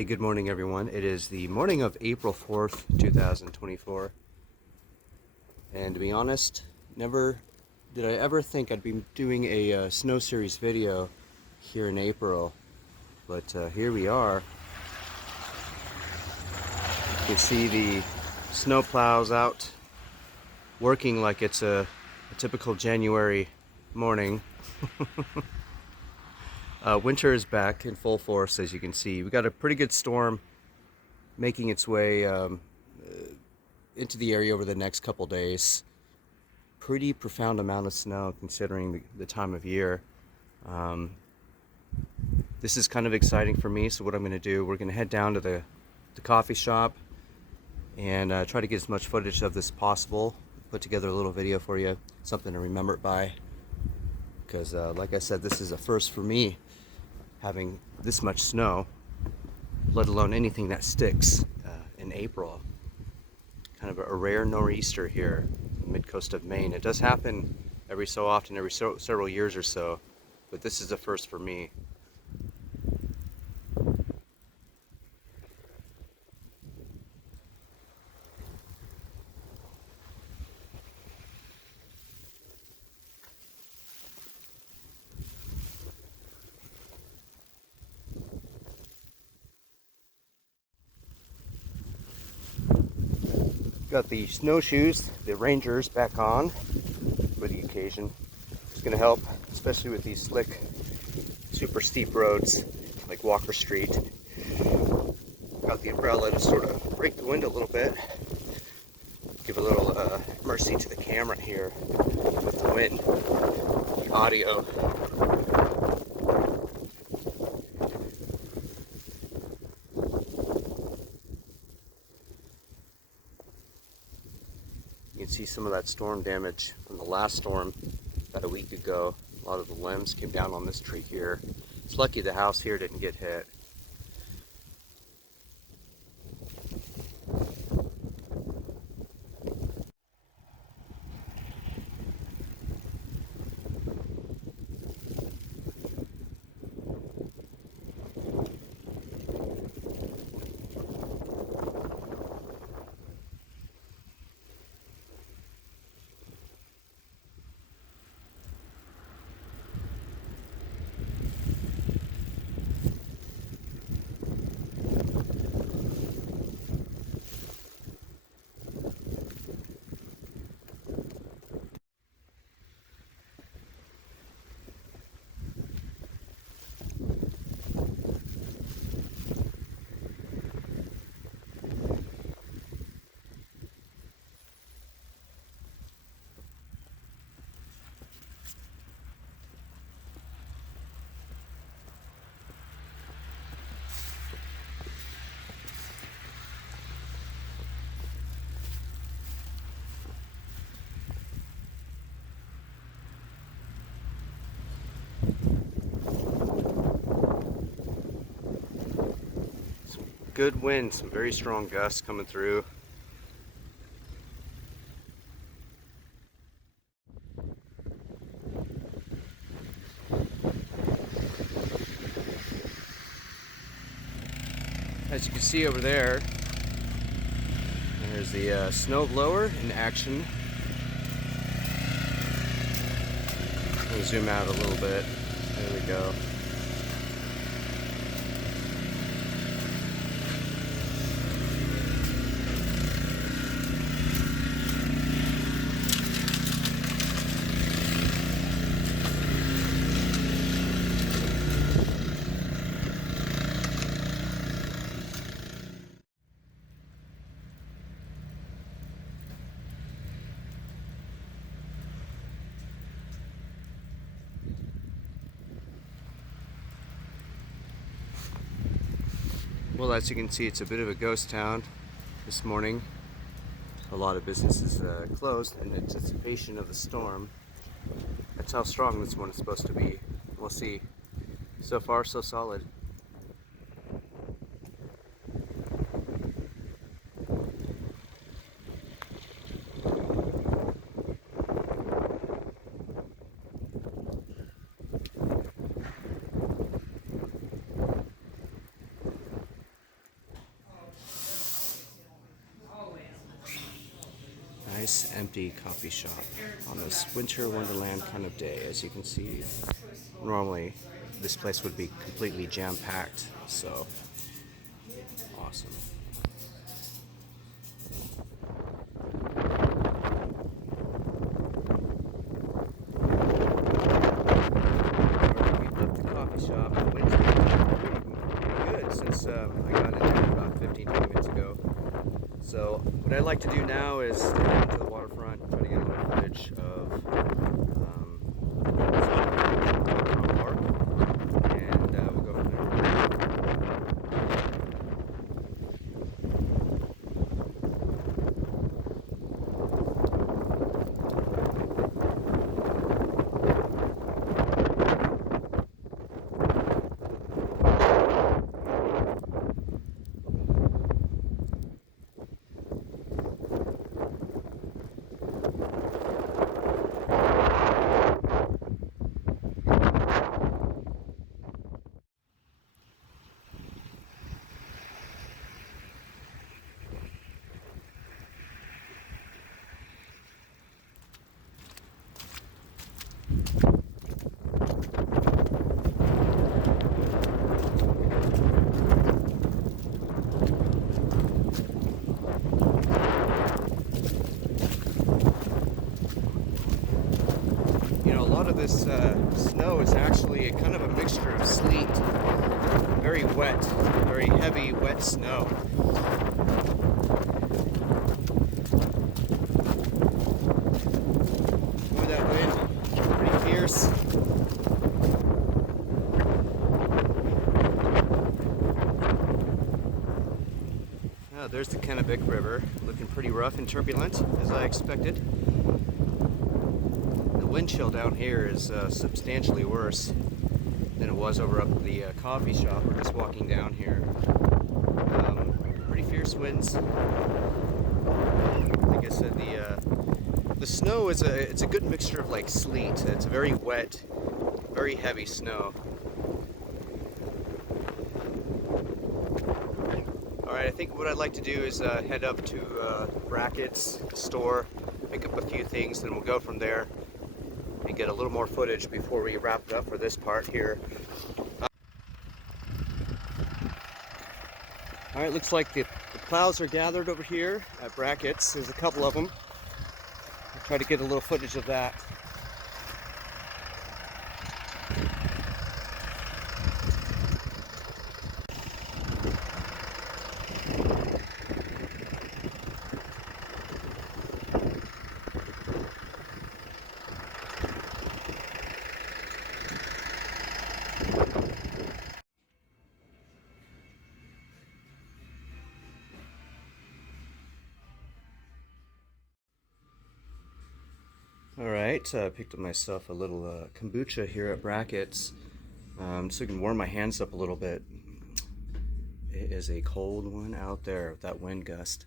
Hey, good morning, everyone. It is the morning of April 4th, 2024. And to be honest, never did I ever think I'd be doing a snow series video here in April. But here we are. You can see the snow plows out working like it's a typical January morning. Winter is back in full force, as you can see. We got a pretty good storm making its way into the area over the next couple days. Pretty profound amount of snow considering the time of year. This is kind of exciting for me, so what I'm going to do, we're going to head down to the coffee shop and try to get as much footage of this as possible. Put together a little video for you, something to remember it by, because like I said, this is a first for me, having this much snow, let alone anything that sticks in April. Kind of a rare nor'easter here in the mid-coast of Maine. It does happen every so often, every several years or so, but this is a first for me. Got the snowshoes, the Rangers, back on for the occasion. It's going to help, especially with these slick, super steep roads like Walker Street. Got the umbrella to sort of break the wind a little bit. Give a little mercy to the camera here with the wind, the audio. You can see some of that storm damage from the last storm about a week ago. A lot of the limbs came down on this tree here. It's lucky the house here didn't get hit. Good wind, some very strong gusts coming through. As you can see over there, there's the snow blower in action. I'm gonna zoom out a little bit. There we go. Well, as you can see, it's a bit of a ghost town this morning. A lot of businesses closed in anticipation of the storm. That's how strong this one is supposed to be. We'll see. So far, so solid. nice empty coffee shop on this winter wonderland kind of day. As you can see, normally this place would be completely jam-packed, so awesome. We left the coffee shop. The wind's pretty good since I got in there about 15-20 minutes ago. So what I'd like to do now is head out to the waterfront, try to get a little footage of Park, and we'll go from there. You know, a lot of this snow is actually a kind of a mixture of sleet, very wet, very heavy, wet snow. Ooh, that wind, pretty fierce. Oh, there's the Kennebec River, looking pretty rough and turbulent, as I expected. The wind chill down here is substantially worse than it was over up at the coffee shop. We're just walking down here. Pretty fierce winds. Like I said, the snow is it's a good mixture of like sleet. It's a very wet, very heavy snow. Alright, I think what I'd like to do is head up to Brackett's store, pick up a few things, then we'll go from there and get a little more footage before we wrap it up for this part here. Alright, looks like the plows are gathered over here at Brackett's. There's a couple of them. I'll try to get a little footage of that. Alright, I picked up myself a little kombucha here at Brackett's, so I can warm my hands up a little bit. It is a cold one out there with that wind gust.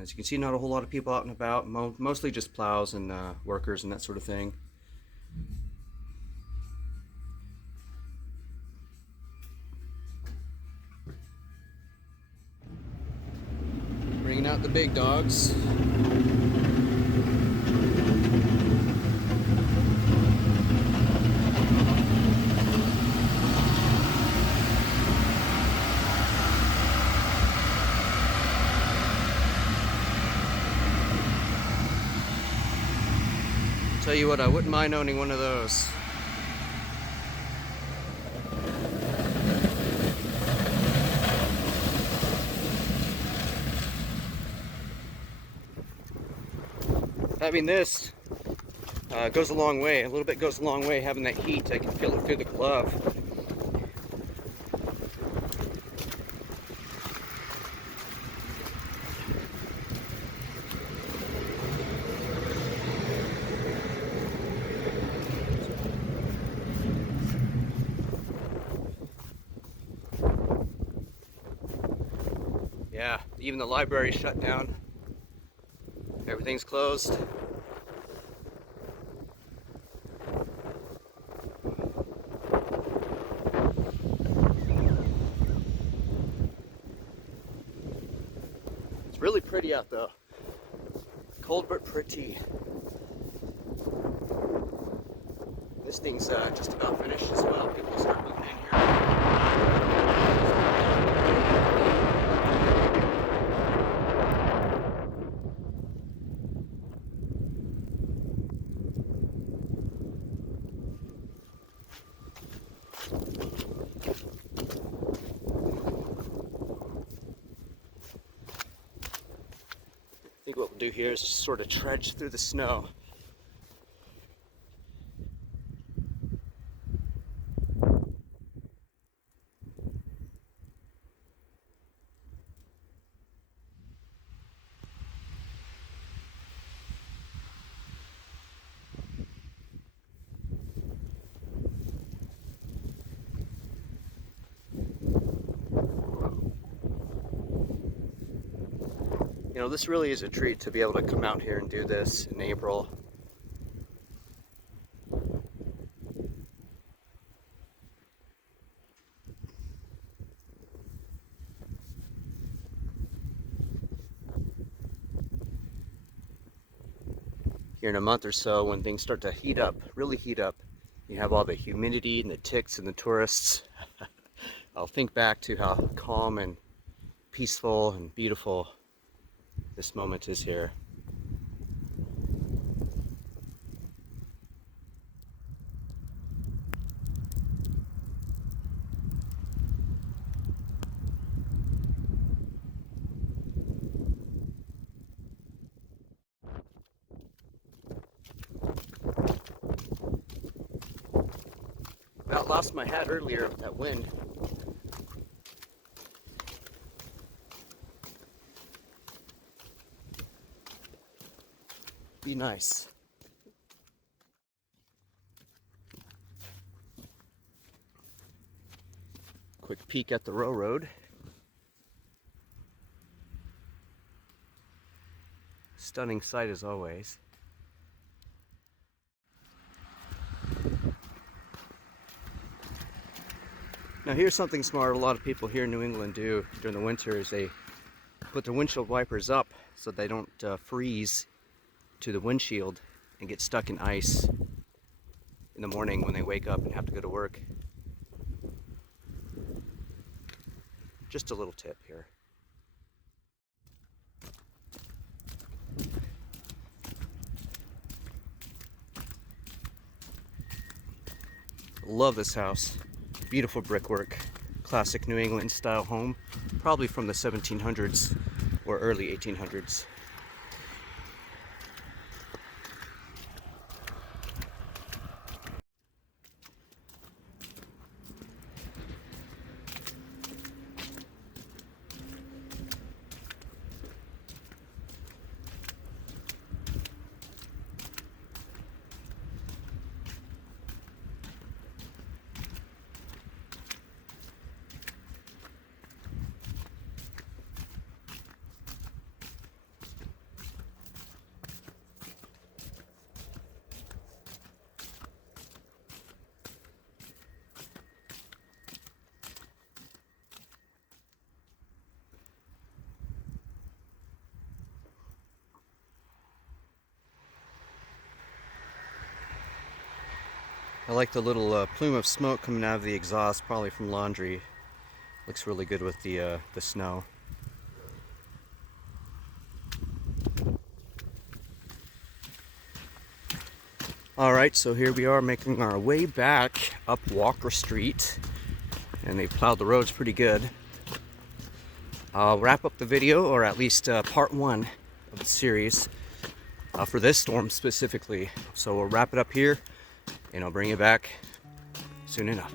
As you can see, not a whole lot of people out and about, mostly just plows and workers and that sort of thing. Bringing out the big dogs. Tell you what, I wouldn't mind owning one of those. Having this goes a long way. A little bit goes a long way. Having that heat, I can feel it through the glove. Yeah, even the library's shut down. Everything's closed. It's really pretty out though. Cold but pretty. This thing's just about finished as well. People start moving in here. I think what we'll do here is just sort of trudge through the snow. You know, this really is a treat to be able to come out here and do this in April. Here in a month or so, when things start to heat up, really heat up, you have all the humidity and the ticks and the tourists. I'll think back to how calm and peaceful and beautiful this moment is here. About lost my hat earlier with that wind. Be nice. Quick peek at the railroad. Stunning sight as always. Now here's something smart a lot of people here in New England do during the winter is they put their windshield wipers up so they don't freeze to the windshield and get stuck in ice in the morning when they wake up and have to go to work. Just a little tip here. Love this house. Beautiful brickwork, classic New England style home, probably from the 1700s or early 1800s. I like the little plume of smoke coming out of the exhaust, probably from laundry. Looks really good with the snow. Alright, so here we are making our way back up Walker Street, and they plowed the roads pretty good. I'll wrap up the video, or at least part one of the series for this storm specifically. So we'll wrap it up here, and I'll bring you back soon enough.